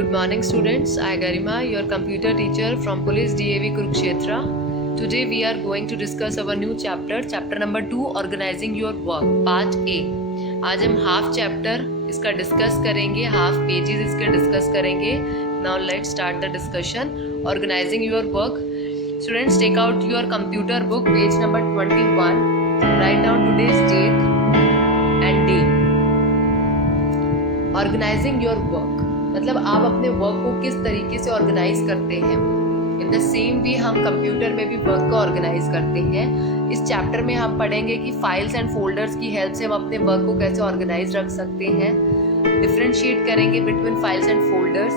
Good morning students, I Garima, your computer teacher from Police DAV Kurukshetra. Today we are going to discuss our new chapter number 2, Organizing Your Work, Part A. आज हम half chapter इसका discuss करेंगे, half pages इसके discuss करेंगे. Now let's start the discussion. Organizing your work. Students, take out your computer book, page number 21. Write down today's date and day. Organizing your work मतलब आप अपने work को किस तरीके से ऑर्गेनाइज करते हैं. इन द सेम वे हम कंप्यूटर में भी वर्क को ऑर्गेनाइज करते हैं. इस चैप्टर में हम पढ़ेंगे कि फाइल्स एंड फोल्डर्स की हेल्प से हम अपने वर्क को कैसे ऑर्गेनाइज रख सकते हैं. डिफरेंशिएट करेंगे between files and folders.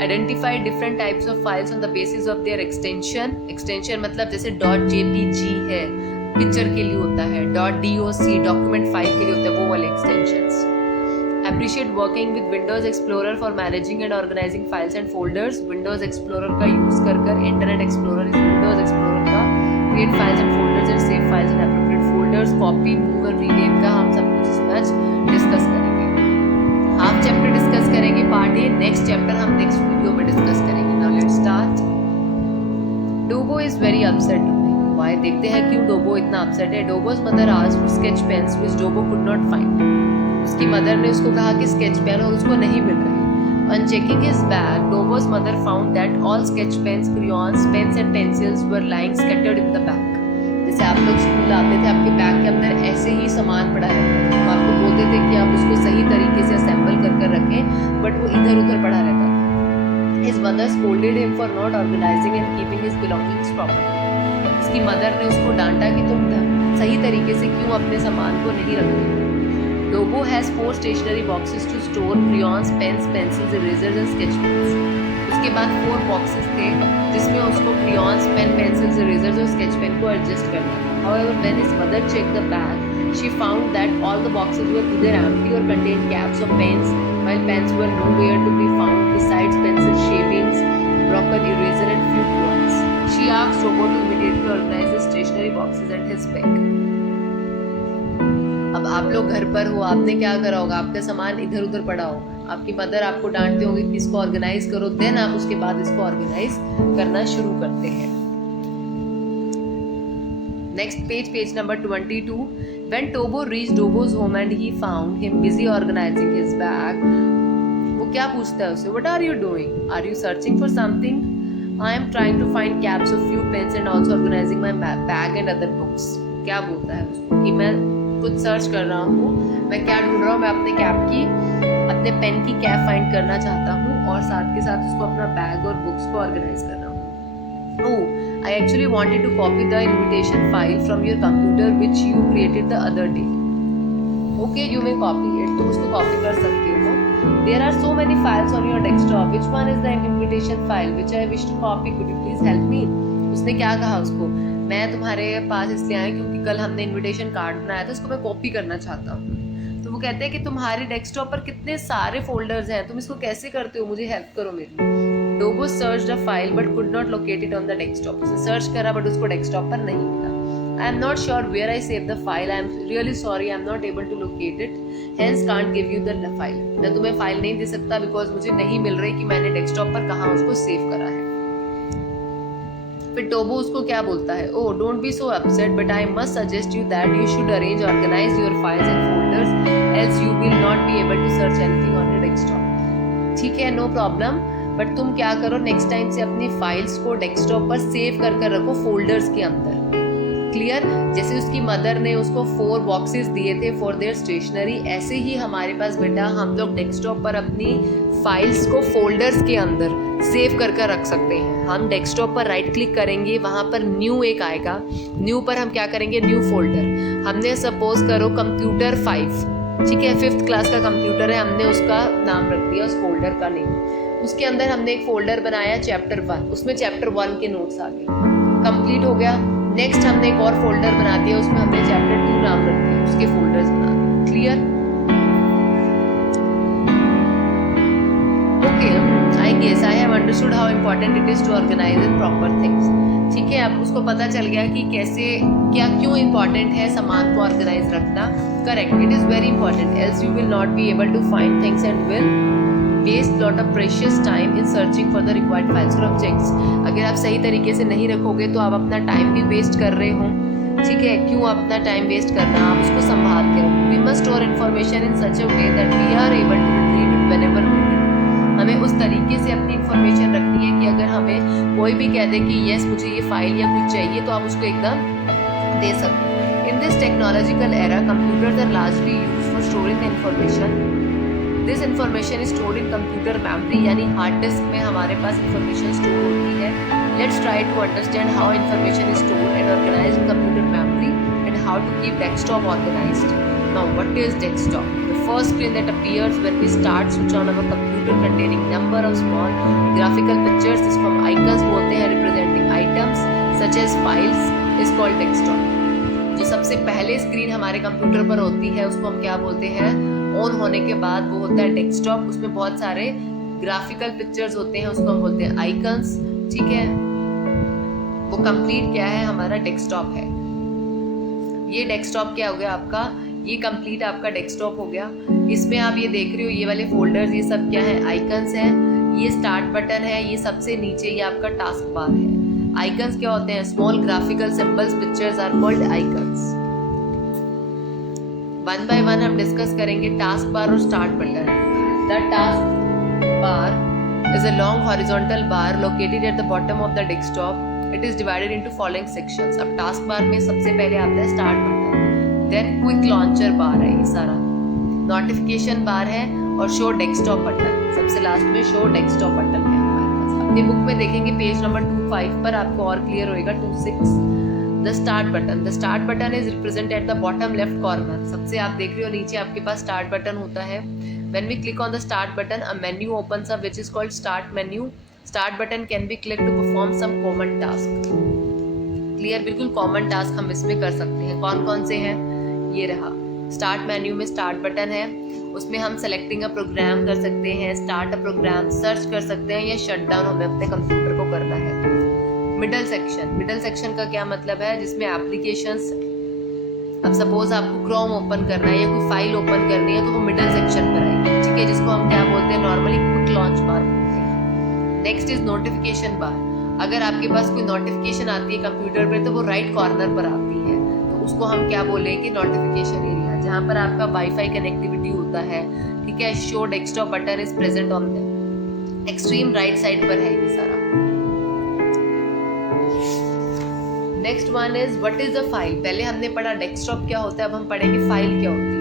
Identify different types of files on the basis of their extension मतलब जैसे .jpg है, पिक्चर के लिए होता है. .doc डॉक्यूमेंट फाइल के लिए होता है, वो वाले extensions. Appreciate working with Windows Explorer for managing and organizing files and folders. Windows Explorer का यूज़ कर Internet Explorer इस Windows Explorer का create files and folders and save files in appropriate folders. Copy, move और rename का हम सब कुछ इसमें आज डिस्कस करेंगे. हाफ चैप्टर डिस्कस करेंगे पार्ट ए. नेक्स्ट चैप्टर हम नेक्स्ट वीडियो में डिस्कस करेंगे. Now let's start. Dobo is very upset today. Why? देखते हैं क्यों डोबो इतना अपसेट है. Dobo's mother asked for sketch pens which Dobo could not find. उसकी मदर ने उसको कहा कि स्केच पेन और उसको नहीं मिल रही. On checking his bag, Dobo's mother found that all sketch pens, crayons, pens and pencils were lying scattered in the bag. जैसे आप लोग स्कूल आते थे, आपके बैग के अंदर ऐसे ही सामान पड़ा रहता था. हम आपको बोलते थे कि आप उसको सही तरीके से असेंबल कर रखें, बट वो इधर उधर पड़ा रहता था. His mother scolded him for not organizing and keeping his belongings properly. उसकी मदर ने उसको डांटा कि तुम सही तरीके से क्यों अपने सामान को नहीं रखते. Dobo has 4 stationery boxes to store crayons, pens, pencils, erasers and sketch pens. उसके बाद 4 boxes थे जिसमें उसको crayons, pen, pencils, erasers और sketch pen को adjust करना था. However, when his mother checked the bag, she found that all the boxes were either empty or contained caps of pens, while pens were nowhere to be found besides pencil shavings, broken eraser and few crayons. She asked Dobo to immediately organize the stationery boxes and his bag. अब आप लोग घर पर हो, आपने क्या करा होगा, आपका सामान इधर उधर पड़ा होगा. आपकी मदर आपको डांटते होंगे कि इसको ऑर्गेनाइज करो, देन आप उसके बाद इसको ऑर्गेनाइज करना शुरू करते हैं. Next page number 22. When Dobo reached Dobo's home and he found him busy organizing his bag, वो क्या पूछता है उसे? What are you doing? Are you searching for something? I am trying to find caps of few pens and also organizing my bag and other books. क्या बोलता है उसको कि मैं कुछ सर्च कर रहा हूँ, मैं क्या ढूंढ रहा हूँ, मैं अपने कैप की, अपने पेन की कैप फाइंड करना चाहता हूँ और साथ के साथ उसको अपना बैग और बुक्स को ऑर्गेनाइज कर रहा हूँ. Oh, I actually wanted to copy the invitation file from your computer which you created the other day. Okay, you may copy it, तुम उसको कॉपी कर सकते हो. There are so many files on your desktop, which one is the invitation file which I wish to copy, could you please help me. उसने क्या कहा उसको? मैं तुम्हारे पास इसलिए आई क्योंकि कल हमने इनविटेशन कार्ड बनाया था, उसको मैं कॉपी करना चाहता हूँ. तो वो कहते हैं कि तुम्हारे डेस्कटॉप पर कितने सारे फोल्डर्स हैं, तुम इसको कैसे करते हो, मुझे हेल्प करो मेरी. डोबो searched a file but could not locate it on the desktop. उसने सर्च करा बट उसको डेस्कटॉप पर नहीं मिला. I am not sure where I save the file. I am really sorry, I am not able to locate it, hence can't give you the file. मैं तुम्हें file नहीं दे सकता बिकॉज मुझे नहीं मिल रही कि मैंने डेस्कटॉप पर कहाँ उसको सेव करा है. फिर डोबो उसको क्या बोलता है? Oh, don't be so upset but I must suggest you that you should arrange organize your files and folders else you will not be able to search anything on your desktop. ठीक है, no problem, but तुम क्या करो, next time से अपनी files को desktop पर save कर रखो फोल्डर्स के अंदर. क्लियर? जैसे उसकी मदर ने उसको 4 बॉक्सेस दिए थे फॉर देयर स्टेशनरी, ऐसे ही हमारे पास बेटा हम लोग डेस्कटॉप पर अपनी फाइल्स को फोल्डर्स के अंदर सेव कर रख सकते हैं. हम डेस्कटॉप पर राइट क्लिक करेंगे, वहाँ पर न्यू एक आएगा. न्यू पर हम क्या करेंगे? New folder. हमने सपोज करो कंप्यूटर 5, ठीक है, 5th क्लास का कंप्यूटर है, हमने उसका नाम रख दिया उस फोल्डर का नेम. उसके अंदर हमने एक फोल्डर बनाया चैप्टर 1, उसमें चैप्टर 1 के नोट्स आ गए, कंप्लीट हो गया. नेक्स्ट हमने एक और फोल्डर बना दिया, उसमें हमने चैप्टर 2 नाम रख दिया, उसके फोल्डर्स बना दिए. Clear? Okay, I guess I have understood how important it is to organise in proper things. ठीक है, अब उसको पता चल गया कि कैसे क्यों इम्पोर्टेंट है सामान को ऑर्गेनाइज रखना. Correct, it is very important, else you will not be able to find things and will waste lot of precious time in searching for the required files और ऑब्जेक्ट्स। अगर आप सही तरीके से नहीं रखोगे तो आप अपना टाइम भी वेस्ट कर रहे हो, ठीक है। क्यों अपना टाइम वेस्ट करना, आप उसको संभाल के रखो। We must store information in such a way that we are able to retrieve it whenever we need. हमें उस तरीके से अपनी इन्फॉर्मेशन रखनी है कि अगर हमें कोई भी कह दे कि यस मुझे ये फाइल या कुछ चाहिए तो आप उसको एकदम दे सकते हो। In this technological era computers are largely used for storing the information. This information is stored in computer memory, यानी हार्ड डिस्क में हमारे पास इन्फॉर्मेशन स्टोर होती है। Let's try to understand how information is stored and organised in computer memory and how to keep desktop organized. Now what is desktop? The first screen that appears when we start switch on our computer containing number of small graphical pictures, जिसको हम icons बोलते हैं representing items such as files, is called desktop. जो सबसे पहले screen हमारे computer पर होती है उसको हम क्या बोलते हैं, ऑन होने के बाद वो होता है डेस्कटॉप। उसमें बहुत सारे ग्राफिकल पिक्चर्स होते हैं, उसको हम बोलते हैं आइकन्स, ठीक है। वो कंप्लीट क्या है, हमारा डेस्कटॉप है। ये डेस्कटॉप क्या हो गया आपका, ये कंप्लीट आपका डेस्कटॉप हो गया। इसमें आप ये देख रहे हो ये वाले फोल्डर्स, ये सब क्या है, आइकन्स है। ये स्टार्ट बटन है, ये सबसे नीचे ये आपका टास्क बार है। आइकन्स क्या होते हैं, small graphical symbols pictures are called icons. One by one हम डिस्कस करेंगे टास्क बार और start button. The task bar is a long horizontal bar located at the bottom of the desktop. It is divided into following sections. अब task bar में सबसे पहले आता है start button, then quick launcher bar है, ये सारा notification bar है, और शो डेस्कटॉप बटन सबसे लास्ट में शो डेस्कटॉप बटन है हमारे पास। अपनी बुक में देखेंगे पेज नंबर 25 पर आपको और क्लियर होएगा 26। The start button, the start button is represent eight the bottom left corner. सबसे आप देख रहे हो नीचे आपके पास स्टार्ट बटन होता है। When we click on the start button a menu opens up which is called start menu. Start button can be click to perform some common task. Clear, बिल्कुल कॉमन टास्क हम इसमें कर सकते हैं। कौन कौन से हैं, ये रहा स्टार्ट मेन्यू में स्टार्ट बटन है, उसमें हम सेलेक्टिंग अ प्रोग्राम कर सकते हैं, स्टार्ट अ प्रोग्राम सर्च कर सकते हैं, या शट डाउन हमें अपने कंप्यूटर को करना है। मिडल सेक्शन, मिडल सेक्शन का क्या मतलब है, जिसमें एप्लीकेशंस, अब सपोज आपको क्रोम ओपन करना है या कोई फाइल ओपन करनी है तो वो मिडल सेक्शन पर आएगी, ठीक है, जिसको हम क्या बोलते हैं, नॉर्मली क्विक लॉन्च बार बोलते हैं। नेक्स्ट इज नोटिफिकेशन बार। अगर आपके पास कोई नोटिफिकेशन आती है कंप्यूटर पे तो वो राइट कॉर्नर पर आती है, तो उसको हम क्या बोलेंगे, नोटिफिकेशन एरिया, जहाँ पर आपका वाईफाई कनेक्टिविटी होता है, ठीक है। Show desktop button is present on the extreme right side पर है ये सारा। Next one is what is a file. पहले हमने पढ़ा डेस्कटॉप क्या होता है, अब हम पढ़ेंगे फाइल क्या होती है।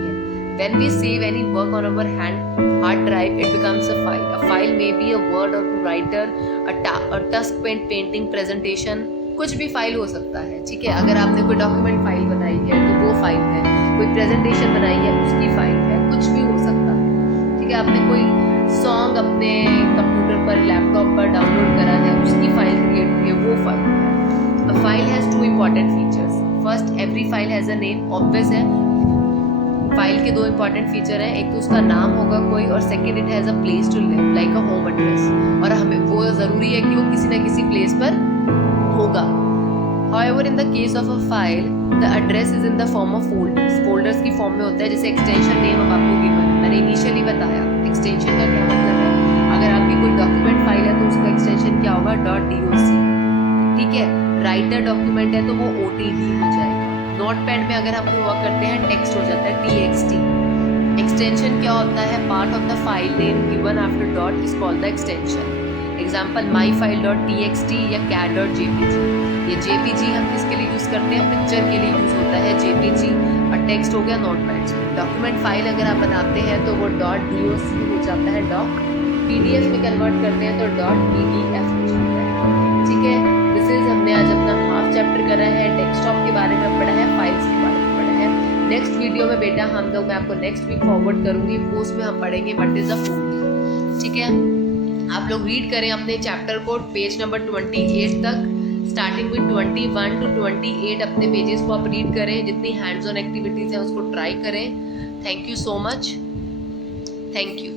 When we save any work on our hard drive, it becomes a file. A file may be a word or to writer, a tusk painting presentation, कुछ भी फाइल हो सकता है, ठीक है। अगर आपने कोई डॉक्यूमेंट फाइल बनाई है तो वो फाइल है, कोई प्रेजेंटेशन बनाई है उसकी फाइल है, कुछ भी हो सकता है, ठीक है। आपने कोई सॉन्ग अपने कंप्यूटर पर, लैपटॉप पर डाउनलोड करा है, उसकी फाइल क्रिएट हुई है, वो फाइल है। A file has two important features. First, every file has a name. Obvious है, फाइल के दो इंपॉर्टेंट फीचर हैं, एक तो उसका नाम होगा कोई, और second it has a place to live like a home address, और हमें वो ज़रूरी है कि वो किसी ना किसी प्लेस पर होगा। However, in the case of a file, the address is in the form of folders. Folders की फॉर्म में होता है, जैसे एक्सटेंशन नेम अब आपको गिवन है, मैंने इनिशियली बताया एक्सटेंशन का क्या मतलब है। अगर आपकी कोई डॉक्यूमेंट फाइल है तो उसका एक्सटेंशन क्या होगा, .doc, ठीक है। राइटर डॉक्यूमेंट है तो वो OTD हो जाएगा। नोटपैड में अगर हम वर्क करते हैं टेक्स्ट हो जाता है TXT। एक्सटेंशन क्या होता है, part of the file name given after dot is called the extension. Example myfile.txt या cat.jpg। ये JPG हम किसके लिए यूज़ करते हैं, पिक्चर के लिए यूज़ होता है JPG, और टेक्स्ट हो गया नोटपैड। डॉक्यूमेंट फाइल अगर आप बनाते हैं तो वो .doc हो जाता है, डॉक। PDF में कन्वर्ट करते हैं तो .pdf हो जाता है, ठीक है। दिस इज, हमने आज अपना हाफ चैप्टर करा है, डेस्कटॉप के बारे में पढ़ा है, फाइल्स के बारे में पढ़ा है। नेक्स्ट वीडियो में बेटा हम लोग, मैं आपको नेक्स्ट वीक फॉरवर्ड करूंगी, वो उसमें हम पढ़ेंगे व्हाट इज अ फोल्डर, ठीक है। आप लोग रीड करें अपने चैप्टर को पेज नंबर 28 तक, स्टार्टिंग विद 21 to 28 अपने पेजेस को आप रीड करें, जितनी हैंड्स ऑन एक्टिविटीज़ हैं उसको ट्राई करें। Thank you so much, thank you.